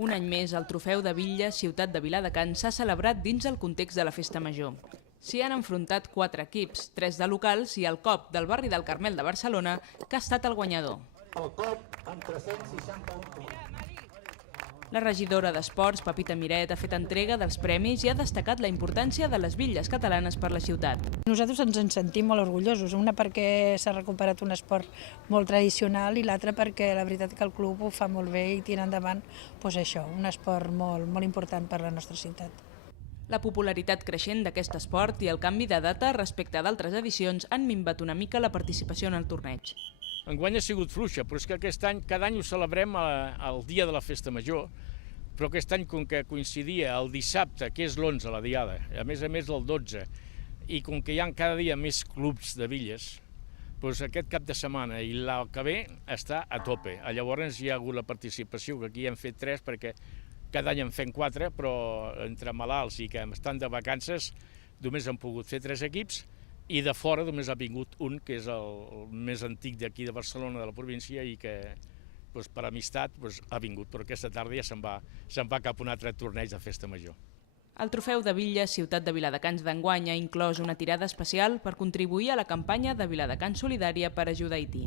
Un any més, el trofeu de Vitlla, ciutat de Viladecans, s'ha celebrat dins el context de la Festa Major. S'hi han enfrontat 4 equips, 3 de locals i el COP del barri del Carmel de Barcelona, que ha estat el guanyador. El COP amb 361 punts. La regidora d'Esports, Pepita Miret, ha fet entrega dels premis i ha destacat la importància de les bitlles catalanes per la ciutat. Nosaltres ens en sentim molt orgullosos, una perquè s'ha recuperat un esport molt tradicional i l'altra perquè la veritat que el club ho fa molt bé i tira endavant això, un esport molt important per a la nostra ciutat. La popularitat creixent d'aquest esport i el canvi de data respecte a d'altres edicions han minvat una mica la participació en el torneig. Enguany ha sigut fluixa, però és que aquest any, cada any ho celebrem el dia de la Festa Major, però aquest any, com que coincidia el dissabte, que és l'11, la diada, a més el 12, i com que hi ha cada dia més clubs de Villes, doncs aquest cap de setmana i el que ve està a tope. Llavors hi ha hagut la participació, que aquí hem fet 3, perquè cada any en fem 4, però entre malalts i que estan de vacances només han pogut fer 3 equips, i de fora només ha vingut un, que és el més antic d'aquí de Barcelona, de la província, i que per amistat ha vingut, però aquesta tarda ja se'n va cap a un altre torneig de Festa Major. El trofeu de Vitlla, ciutat de Viladecans d'enguany, ha inclòs una tirada especial per contribuir a la campanya de Viladecans Solidària per ajudar Haití.